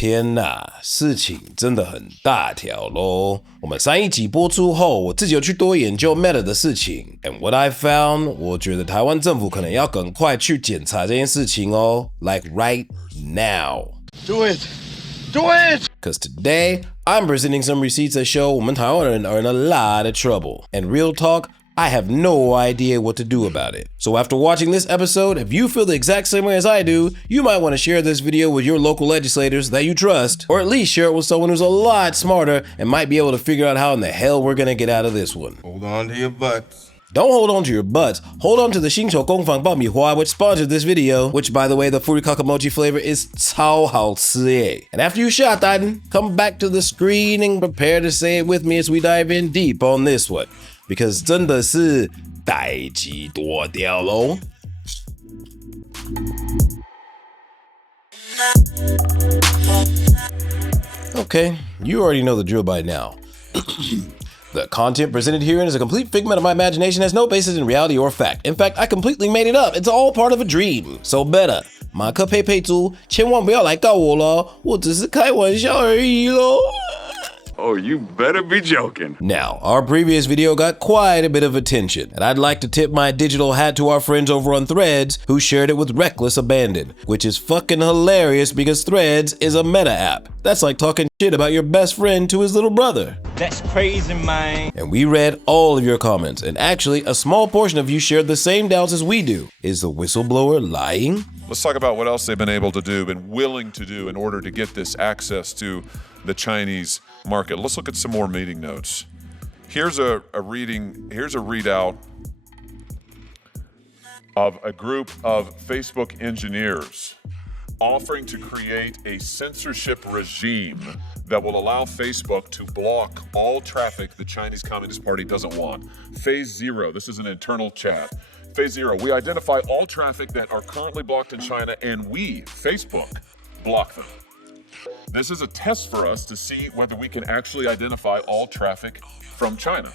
天哪，事情真的很大条咯。我们上一集播出后，我自己有去多研究 META 的事情 ，and what I found， 我觉得台湾政府可能要赶快去检查这件事情哦 ，like right now. Do it, do it. Cause today I'm presenting some receipts that show 我们台湾人 are in a lot of trouble, and real talk.I have no idea what to do about it. So after watching this episode, if you feel the exact same way as I do, you might want to share this video with your local legislators that you trust, or at least share it with someone who's a lot smarter and might be able to figure out how in the hell we're gonna get out of this one. Hold on to your butts. Don't hold on to your butts. Hold on to the 星球工坊爆米花, which sponsored this video, which by the way, the furikake emoji flavor is 超好吃耶. And after you shot that, come back to the screen and prepare to say it with me as we dive in deep on this one.Because 真的是代志大条咯。Okay, you already know the drill by now. The content presented herein is a complete figment of my imagination, has no basis in reality or fact. In fact, I completely made it up. It's all part of a dream. So better, 马克佩佩猪，千万不要来告我咯，我只是开玩笑而已咯。Oh, you better be joking. Now, our previous video got quite a bit of attention, and I'd like to tip my digital hat to our friends over on Threads who shared it with reckless abandon, which is fucking hilarious because Threads is a meta app. That's like talking shit about your best friend to his little brother. That's crazy, man. And we read all of your comments, and actually, a small portion of you shared the same doubts as we do. Is the whistleblower lying? Let's talk about what else they've been able to do, been willing to do in order to get this access to the Chinese market. Let's look at some more meeting notes. Here's a readout of a group of Facebook engineers offering to create a censorship regime that will allow Facebook to block all traffic the Chinese Communist Party doesn't want. Phase 0, this is an internal chat. Phase 0, we identify all traffic that are currently blocked in China and we, Facebook, block them. This is a test for us to see whether we can actually identify all traffic from China.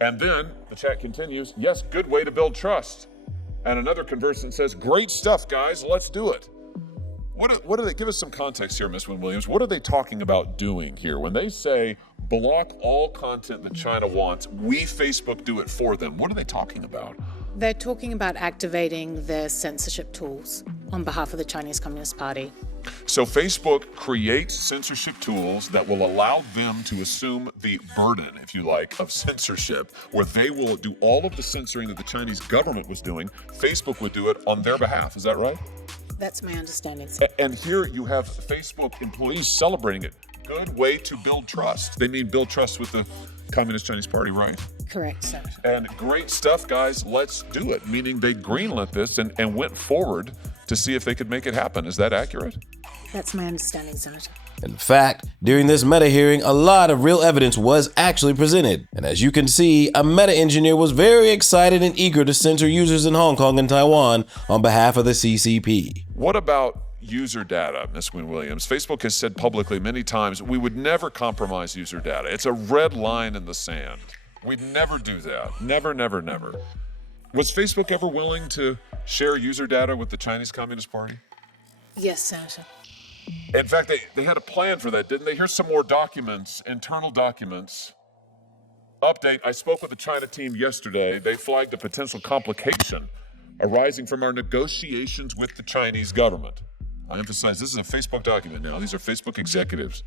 And then the chat continues, yes, good way to build trust. And another conversant says, great stuff, guys, let's do it. What do they, give us some context here, Ms. Wynn Williams. What are they talking about doing here? When they say block all content that China wants, we, Facebook, do it for them. What are they talking about? They're talking about activating their censorship tools on behalf of the Chinese Communist Party. So Facebook creates censorship tools that will allow them to assume the burden, if you like, of censorship, where they will do all of the censoring that the Chinese government was doing. Facebook would do it on their behalf. Is that right? That's my understanding. And here you have Facebook employees celebrating it. Good way to build trust. They mean build trust with the Communist Chinese Party, right? Correct, sir. And great stuff, guys. Let's do it. Meaning they greenlit this and went forward to see if they could make it happen. Is that accurate? That's my understanding, Senator. In fact, during this META hearing, a lot of real evidence was actually presented. And as you can see, a META engineer was very excited and eager to censor users in Hong Kong and Taiwan on behalf of the CCP. What about user data, Ms. Wynn Williams? Facebook has said publicly many times, we would never compromise user data. It's a red line in the sand. We'd never do that. Never, never, never. Was Facebook ever willing to share user data with the Chinese Communist Party? Yes, Senator. In fact, they had a plan for that, didn't they? Here's some more documents, internal documents. Update, I spoke with the China team yesterday. They flagged a potential complication arising from our negotiations with the Chinese government. I emphasize, this is a Facebook document now. These are Facebook executives.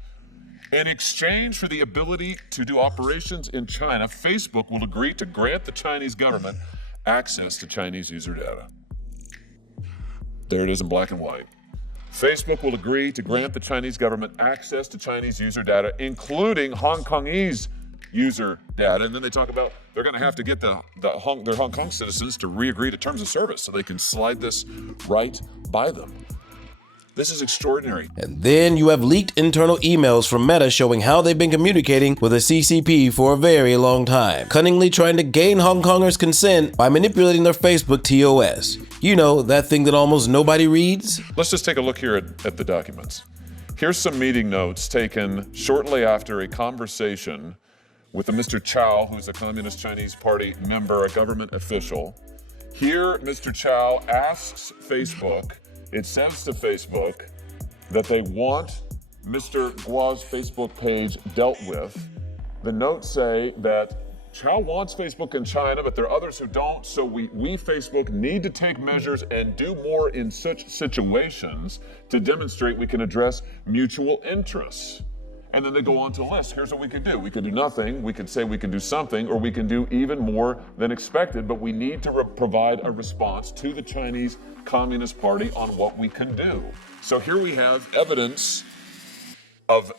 In exchange for the ability to do operations in China, Facebook will agree to grant the Chinese government access to Chinese user data. There it is in black and white. Facebook will agree to grant the Chinese government access to Chinese user data, including Hong Kongese user data. And then they talk about they're going to have to get their Hong Kong citizens to re-agree to terms of service so they can slide this right by them. This is extraordinary. And then you have leaked internal emails from META showing how they've been communicating with the CCP for a very long time, cunningly trying to gain Hong Kongers' consent by manipulating their Facebook TOS. You know, that thing that almost nobody reads? Let's just take a look here at the documents. Here's some meeting notes taken shortly after a conversation with a Mr. Chow, who's a Communist Chinese Party member, a government official. Here, Mr. Chow asks Facebook, it says to Facebook, that they want Mr. Guo's Facebook page dealt with. The notes say that Chao wants Facebook in China, but there are others who don't, so we Facebook need to take measures and do more in such situations to demonstrate we can address mutual interests. And then they go on to list, here's what we could do. We could do nothing, we could say we can do something, or we can do even more than expected, but we need to provide a response to the Chinese Communist Party on what we can do. So here we have evidence of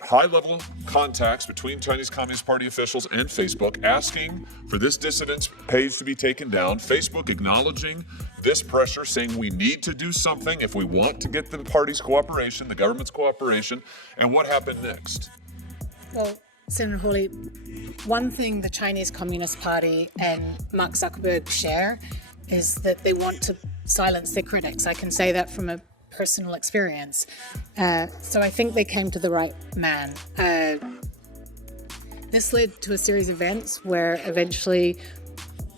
high-level contacts between Chinese Communist Party officials and Facebook asking for this dissident's page to be taken down, Facebook acknowledging this pressure, saying we need to do something if we want to get the party's cooperation, the government's cooperation. And what happened next? Well, Senator Hawley, one thing the Chinese Communist Party and Mark Zuckerberg share is that they want to silence their critics. I can say that from a personal experience. So I think they came to the right man. This led to a series of events where eventually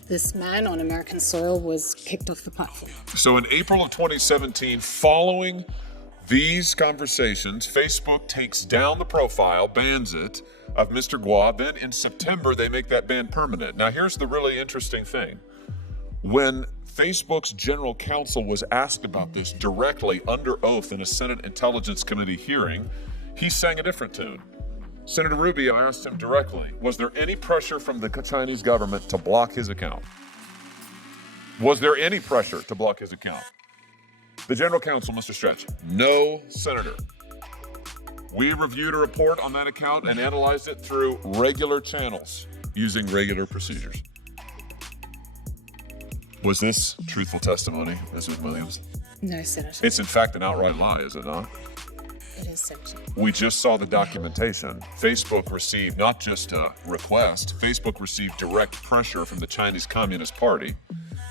this man on American soil was kicked off the platform. So in April of 2017, following these conversations, Facebook takes down the profile, bans it, of Mr. Guo. Then in September, they make that ban permanent. Now here's the really interesting thing. When Facebook's general counsel was asked about this directly under oath in a Senate Intelligence Committee hearing, he sang a different tune. Senator Rubio, I asked him directly, was there any pressure from the Chinese government to block his account? Was there any pressure to block his account? The general counsel, Mr. Stretch, no, Senator. We reviewed a report on that account and analyzed it through regular channels using regular procedures. Was this truthful testimony, Ms. Williams? No, Senator. It's in fact an outright lie, is it not? It is, Senator. We just saw the documentation. Facebook received not just a request, Facebook received direct pressure from the Chinese Communist Party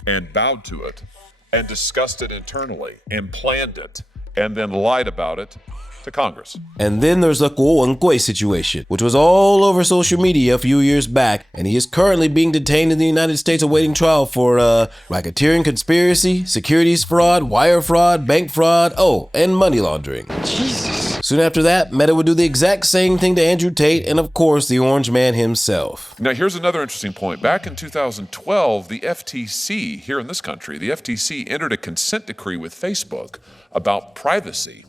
and bowed to it and discussed it internally and planned it and then lied about it to Congress. And then there's the Guo Wengui situation, which was all over social media a few years back, and he is currently being detained in the United States awaiting trial for racketeering conspiracy, securities fraud, wire fraud, bank fraud, and money laundering. Jesus. Soon after that, Meta would do the exact same thing to Andrew Tate and, of course, the Orange Man himself. Now, here's another interesting point. Back in 2012, the FTC here in this country, the FTC entered a consent decree with Facebook about privacy.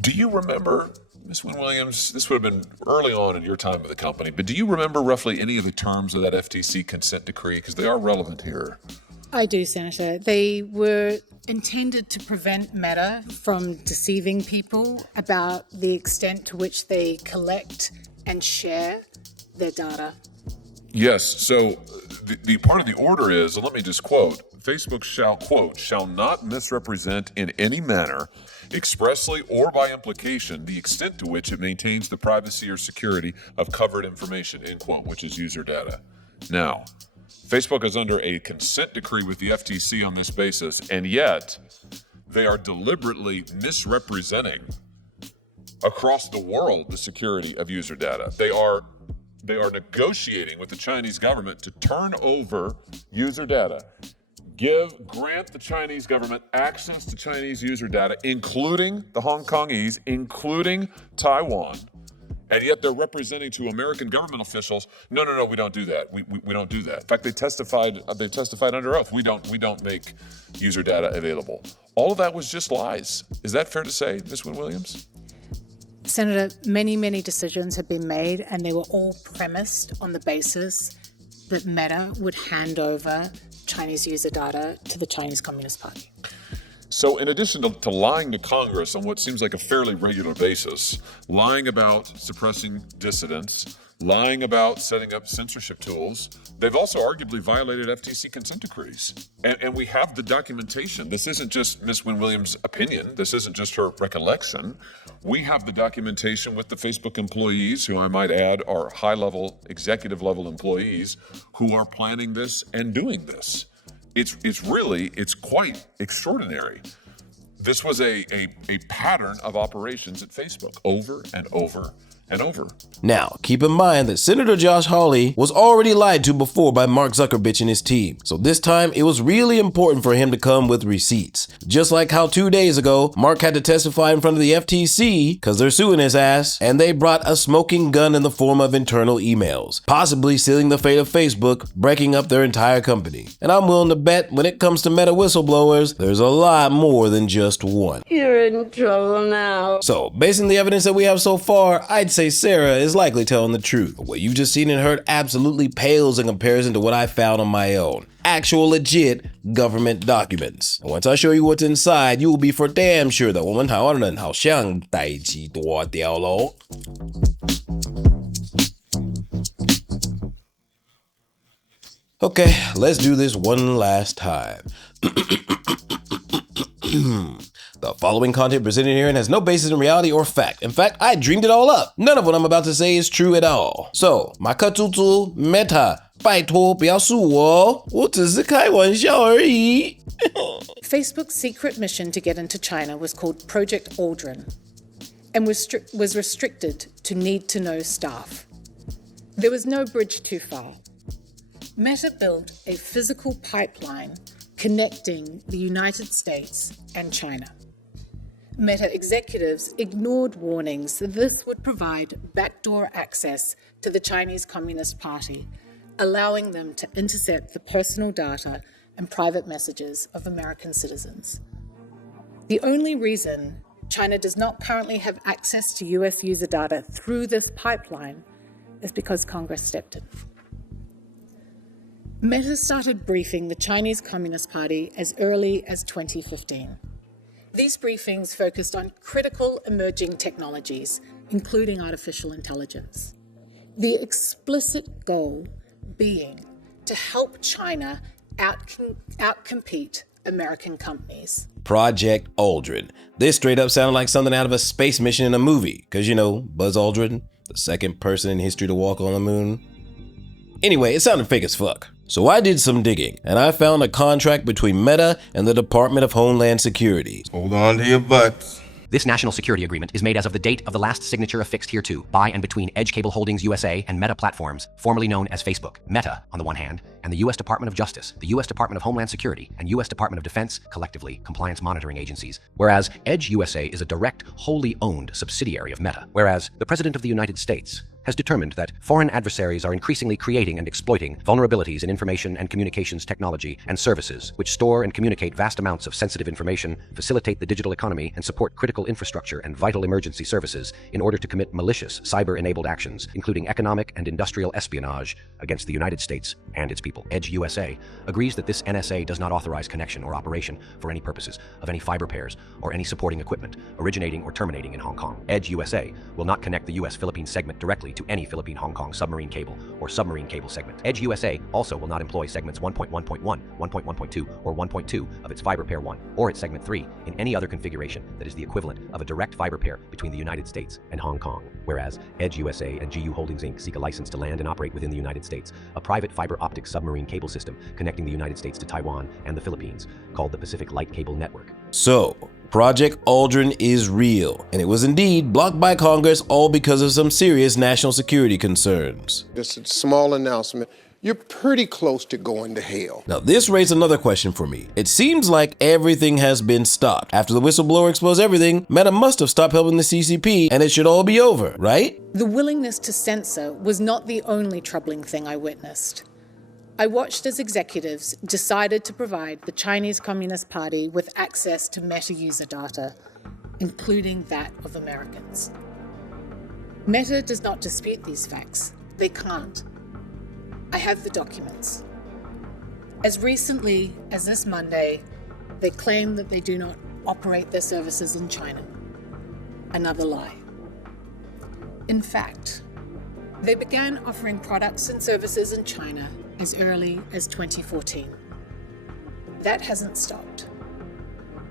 Do you remember, Ms. Wynne Williams, this would have been early on in your time with the company, but do you remember roughly any of the terms of that FTC consent decree? Because they are relevant here. I do, Senator. They were intended to prevent Meta from deceiving people about the extent to which they collect and share their data. Yes, so the part of the order is, and let me just quote, Facebook shall, quote, shall not misrepresent in any manner, expressly or by implication, the extent to which it maintains the privacy or security of covered information, end quote, which is user data. Now, Facebook is under a consent decree with the FTC on this basis, and yet they are deliberately misrepresenting across the world the security of user data. They are negotiating with the Chinese government to turn over user data, grant the Chinese government access to Chinese user data, including the Hong Kongese, including Taiwan, and yet they're representing to American government officials, no, we don't do that. We don't do that. In fact, they testified under oath. We don't make user data available. All of that was just lies. Is that fair to say, Ms. Wynne Williams? Senator, many decisions have been made, and they were all premised on the basis that Meta would hand over Chinese user data to the Chinese Communist Party. So in addition to lying to Congress on what seems like a fairly regular basis, lying about suppressing dissidents, lying about setting up censorship tools, they've also arguably violated FTC consent decrees. And we have the documentation. This isn't just Ms. Wynne Williams' opinion. This isn't just her recollection. We have the documentation with the Facebook employees, who I might add are high-level, executive-level employees who are planning this and doing this. It's quite extraordinary. This was a pattern of operations at Facebook over and over and over. Now, keep in mind that Senator Josh Hawley was already lied to before by Mark Zuckerberg and his team, so this time it was really important for him to come with receipts. Just like how 2 days ago, Mark had to testify in front of the FTC because they're suing his ass, and they brought a smoking gun in the form of internal emails, possibly sealing the fate of Facebook, breaking up their entire company. And I'm willing to bet when it comes to Meta whistleblowers, there's a lot more than just one. You're in trouble now. So, based on the evidence that we have so far, I'd say Sarah is likely telling the truth. What you've just seen and heard absolutely pales in comparison to what I found on my own. Actual legit government documents. And once I show you what's inside, you will be for damn sure that 我们台湾人好像代志大条咯。Okay, let's do this one last time. The following content presented herein has no basis in reality or fact. In fact, I dreamed it all up. None of what I'm about to say is true at all. So, 马克猪猪 META 拜托不要诉我哦，我只是开玩笑而已。Facebook's secret mission to get into China was called Project Uldren and was restricted to need-to-know staff. There was no bridge too far. Meta built a physical pipeline connecting the United States and China. Meta executives ignored warnings that this would provide backdoor access to the Chinese Communist Party, allowing them to intercept the personal data and private messages of American citizens. The only reason China does not currently have access to US user data through this pipeline is because Congress stepped in. Meta started briefing the Chinese Communist Party as early as 2015. These briefings focused on critical emerging technologies, including artificial intelligence. The explicit goal being to help China outcompete American companies. Project Uldren. This straight up sounded like something out of a space mission in a movie, because you know, Buzz Aldrin, the second person in history to walk on the moon. Anyway, it sounded fake as fuck. So I did some digging, and I found a contract between Meta and the Department of Homeland Security. Hold on to your butts. This national security agreement is made as of the date of the last signature affixed hereto by and between Edge Cable Holdings USA and Meta Platforms, formerly known as Facebook. Meta, on the one hand, and the U.S. Department of Justice, the U.S. Department of Homeland Security, and U.S. Department of Defense, collectively compliance monitoring agencies. Whereas Edge USA is a direct, wholly owned subsidiary of Meta. Whereas the President of the United States has determined that foreign adversaries are increasingly creating and exploiting vulnerabilities in information and communications technology and services, which store and communicate vast amounts of sensitive information, facilitate the digital economy, and support critical infrastructure and vital emergency services in order to commit malicious, cyber-enabled actions, including economic and industrial espionage against the United States and its people. Edge USA agrees that this NSA does not authorize connection or operation for any purposes of any fiber pairs or any supporting equipment originating or terminating in Hong Kong. Edge USA will not connect the U.S.-Philippines segment directly to any Philippine-Hong Kong submarine cable or submarine cable segment. Edge USA also will not employ segments 1.1.1, 1.1.2, or 1.2 of its fiber pair 1 or its segment 3 in any other configuration that is the equivalent of a direct fiber pair between the United States and Hong Kong. Whereas Edge USA and GU Holdings Inc. seek a license to land and operate within the United States a private fiber optic submarine cable system connecting the United States to Taiwan and the Philippines called the Pacific Light Cable Network. So, Project Uldren is real, and it was indeed blocked by Congress, all because of some serious national security concerns. Just a small announcement. You're pretty close to going to hell. Now, this raises another question for me. It seems like everything has been stopped. After the whistleblower exposed everything, Meta must have stopped helping the CCP, and it should all be over, right? The willingness to censor was not the only troubling thing I witnessed. I watched as executives decided to provide the Chinese Communist Party with access to Meta user data, including that of Americans. Meta does not dispute these facts. They can't. I have the documents. As recently as this Monday, they claim that they do not operate their services in China. Another lie. In fact, they began offering products and services in China as early as 2014. That hasn't stopped.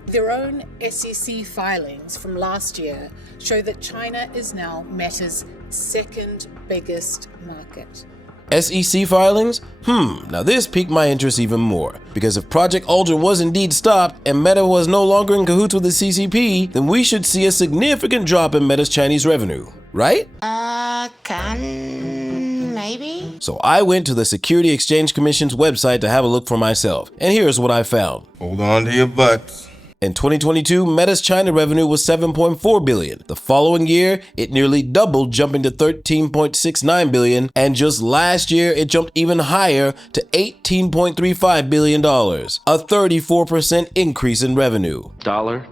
Their own SEC filings from last year show that China is now Meta's second biggest market. SEC filings? Now this piqued my interest even more, because if Project Uldren was indeed stopped and Meta was no longer in cahoots with the CCP, then we should see a significant drop in Meta's Chinese revenue. right? Maybe? So I went to the Security Exchange Commission's website to have a look for myself, and here's what I found. Hold on to your butts. In 2022, Meta's China revenue was $7.4 billion. The following year, it nearly doubled, jumping to $13.69 billion, and just last year, it jumped even higher to $18.35 billion, a 34% increase in revenue. Dollar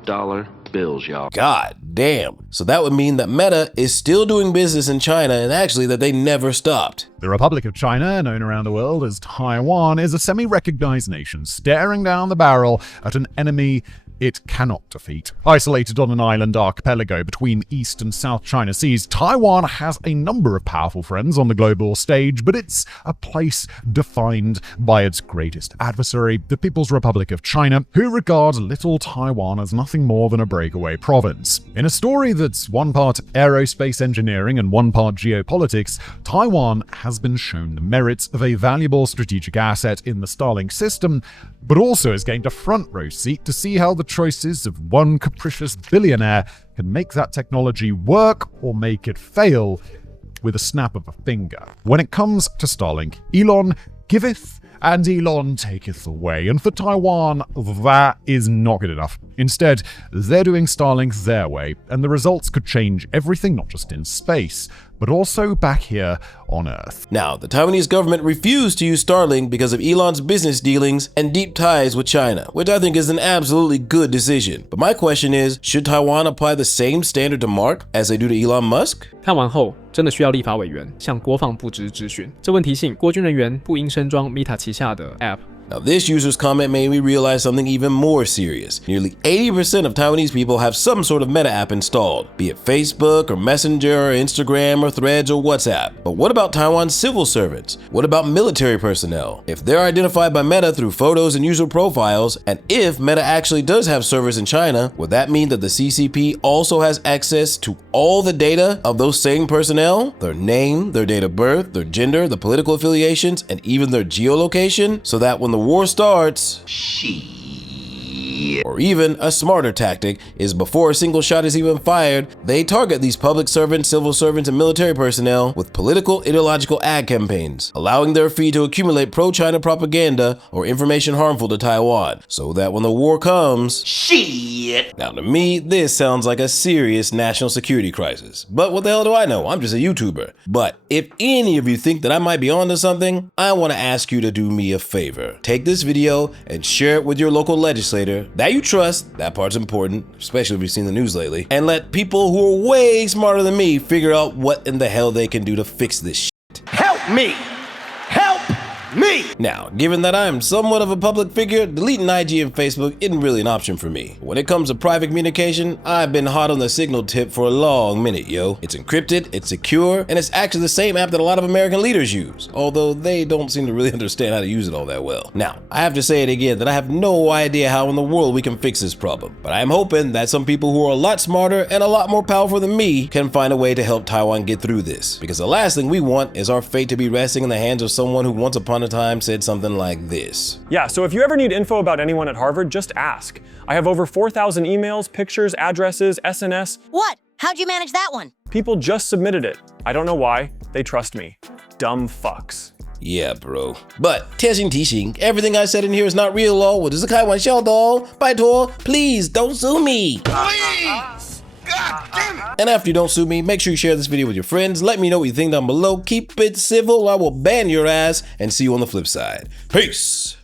bills, y'all. God damn. So that would mean that Meta is still doing business in China, and actually that they never stopped. The Republic of China, known around the world as Taiwan, is a semi-recognized nation staring down the barrel at an enemy it cannot defeat. Isolated on an island archipelago between East and South China Seas, Taiwan has a number of powerful friends on the global stage, but it's a place defined by its greatest adversary, the People's Republic of China, who regard little Taiwan as nothing more than a breakaway province. In a story that's one part aerospace engineering and one part geopolitics, Taiwan has been shown the merits of a valuable strategic asset in the Starlink system, but also has gained a front row seat to see how the choices of one capricious billionaire can make that technology work or make it fail with a snap of a finger. When it comes to Starlink, Elon giveth and Elon taketh away, and for Taiwan, that is not good enough. Instead, they're doing Starlink their way, and the results could change everything not just in space, but also back here on Earth. Now, the Taiwanese government refused to use Starlink because of Elon's business dealings and deep ties with China, which I think is an absolutely good decision. But my question is, should Taiwan apply the same standard to Mark as they do to Elon Musk? 看完后，真的需要立法委员向国防部质询。这问题性，国军人员不应升装 META 旗下的 App。 Now, this user's comment made me realize something even more serious. Nearly 80% of Taiwanese people have some sort of Meta app installed, be it Facebook or Messenger or Instagram or Threads or WhatsApp. But what about Taiwan's civil servants? What about military personnel? If they're identified by Meta through photos and user profiles, and if Meta actually does have servers in China, would that mean that the CCP also has access to all the data of those same personnel? Their name, their date of birth, their gender, the political affiliations, and even their geolocation? So that when the war starts, or even a smarter tactic is before a single shot is even fired, they target these public servants, civil servants, and military personnel with political ideological ad campaigns, allowing their feed to accumulate pro-China propaganda or information harmful to Taiwan, so that when the war comes, Now to me, this sounds like a serious national security crisis. But what the hell do I know? I'm just a YouTuber. But if any of you think that I might be onto something, I want to ask you to do me a favor. Take this video and share it with your local legislator that you trust, that part's important, especially if you've seen the news lately, and let people who are way smarter than me figure out what in the hell they can do to fix this shit. Help me! Help me! Now, given that I'm somewhat of a public figure, deleting IG and Facebook isn't really an option for me. When it comes to private communication, I've been hot on the Signal tip for a long minute, yo. It's encrypted, it's secure, and it's actually the same app that a lot of American leaders use, although they don't seem to really understand how to use it all that well. Now, I have to say it again that I have no idea how in the world we can fix this problem, but I'm hoping that some people who are a lot smarter and a lot more powerful than me can find a way to help Taiwan get through this, because the last thing we want is our fate to be resting in the hands of someone who once upon a time said something like this. Yeah, so if you ever need info about anyone at Harvard, just ask. I have over 4,000 emails, pictures, addresses, SNS. What? How'd you manage that one? People just submitted it. I don't know why. They trust me. Dumb fucks. Yeah, bro. But 贴心提醒, everything I said in here is not real, lol. 我只是开玩笑的哦. 拜托, please don't sue me. Please! God damn it! And after you don't sue me, make sure you share this video with your friends. Let me know what you think down below. Keep it civil, or I will ban your ass. And see you on the flip side. Peace!